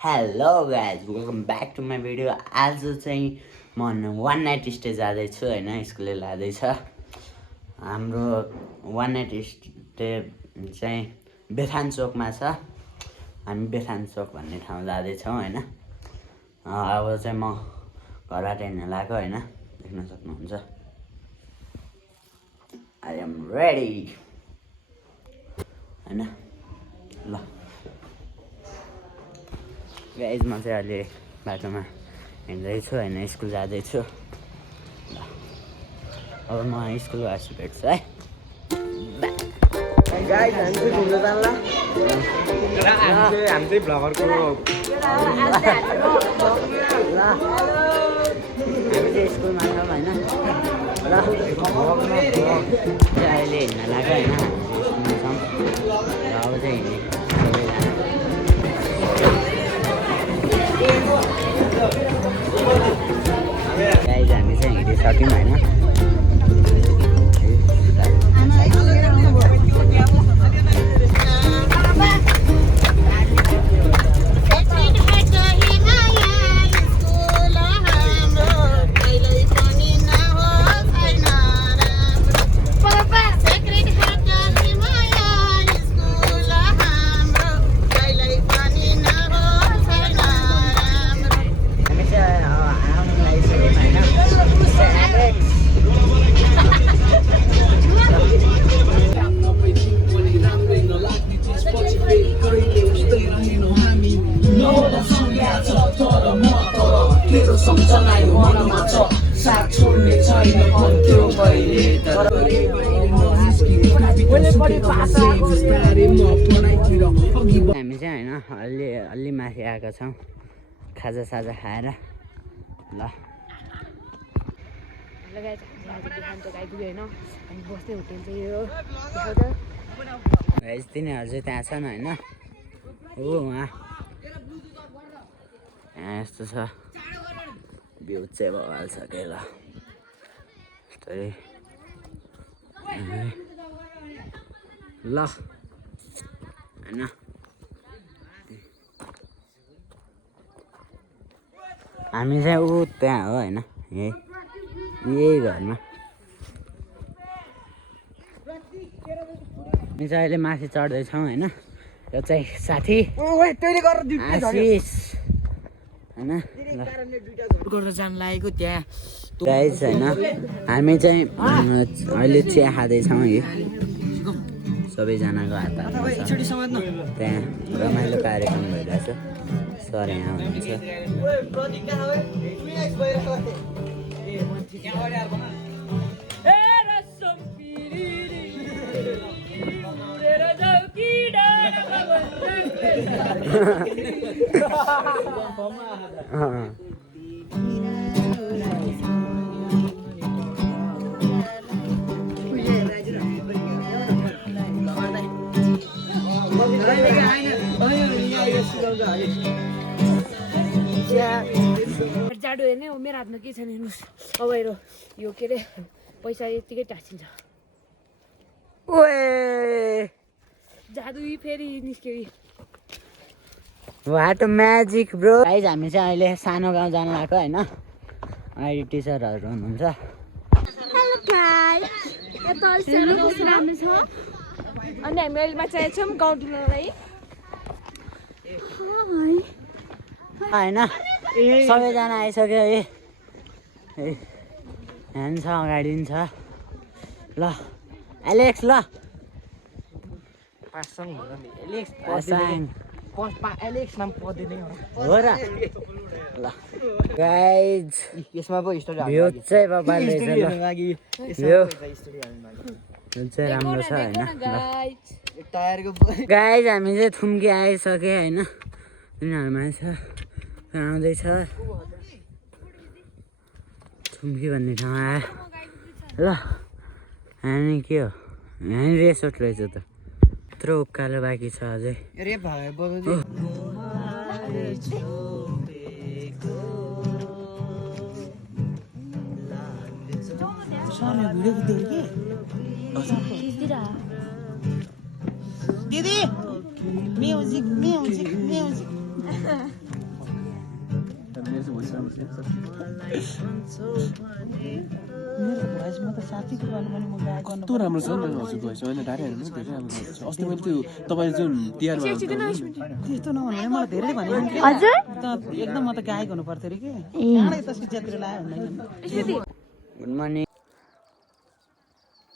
Hello guys welcome back to my video. आज चाहिँ म वान नाइट स्टे जाँदैछु होइन, स्कुलले लाँदैछ। हाम्रो वान नाइट स्टे चाहिँ बेथान चोकमा छ। हामी बेथान चोक भन्ने ठाउँ जाँदैछौँ होइन। अब चाहिँ म घरबाट हिँड्न लाग्यो होइन, देख्न सक्नुहुन्छ। आई एम रेडी होइन। ल गाइज म चाहिँ अहिले बाटोमा हिँड्दैछु होइन, स्कुल जाँदैछु। अब म स्कुल गएपछि भेट्छु है। गाइस हामी चाहिँ घुम्न जान्ला। हामी चाहिँ भ्लगरको हामी चाहिँ स्कुलमा छौँ होइन। ल अहिले हिँड्न लाग्यो होइन, हामी स्कुलमा छौँ। र अब चाहिँ हिँड्ने गाइज हामी चाहिँ हिँडिसक्यौँ होइन। हामी चाहिँ होइन अलि माथि आएका छौँ खाजा साजा खाएर। ल तिनीहरू चाहिँ त्यहाँ छन् होइन। हो उहाँ यहाँ यस्तो छ, भ्यू चाहिँ भइहाल छ के। ल ल होइन हामी चाहिँ ऊ त्यहाँ हो होइन, यही घरमा। हामी चाहिँ अहिले माथि चढ्दैछौँ होइन। यो चाहिँ साथी आशिष होइन। गर्न जान लागेको त्यहाँ गाइज होइन, हामी चाहिँ अहिले चिया खाँदैछौँ है। सबैजनाको हात त्यहाँ रमाइलो कार्यक्रम भइरहेछ। सर यहाँ हुनुहुन्छ। जाडो हेर्ने हो, मेरो हातमा के छैन हेर्नुहोस्। अब हेर यो के अरे पैसा यतिकै टाँसिन्छ। ओए जादु फेरि निस्क्यो। What magic bro. गाइज हामी चाहिँ अहिले सानो गाउँ जानु लाग्यो होइन। अहिले टिचरहरू हुनुहुन्छ। हेलो गाइस, यता सानो गाउँ छ अनि हामी अहिले माथि आएछौँ गाउँ डुल्नलाई। होइन सबैजना आइसक्यो है। यहाँ छ अगाडि पनि छ। ल एलेक्स ल एलेक्स नाम पदिने हो र। ल गाइज यसमा पो स्टोरी भ्यू चाहिँ बबाल रहेछ। यो चाहिँ राम्रो छ होइन। टायरको गाइज हामी चाहिँ थुम्की आइसक्यो होइन। तिनीहरूमा छ आउँदैछ थुम्की भन्ने ठाउँ आयो। ल हामी के हो, हामी रेसोर्ट रहेछ त। यत्रो उकालो बाँकी छ अझै। दिदी म्युजिक म्युजिक म्युजिक चाहिँ भोइस राम्रो छ मेरो भोइसमा त साथी कुराले पनि म गाएको कस्तो राम्रो छ नि त हजुर भोइस होइन डाटा हेर्नु धेरै राम्रो छ अस्ति मैले त्यो तपाईँले जुन तिहारमा त्यस्तो नभन्नु भने मलाई धेरै भने हजुर त एकदम म त गायक हुनु पर्थ्यो अरे के कहाँबाट यता शिक्षातिर लायो भन्दैन गुड मर्निङ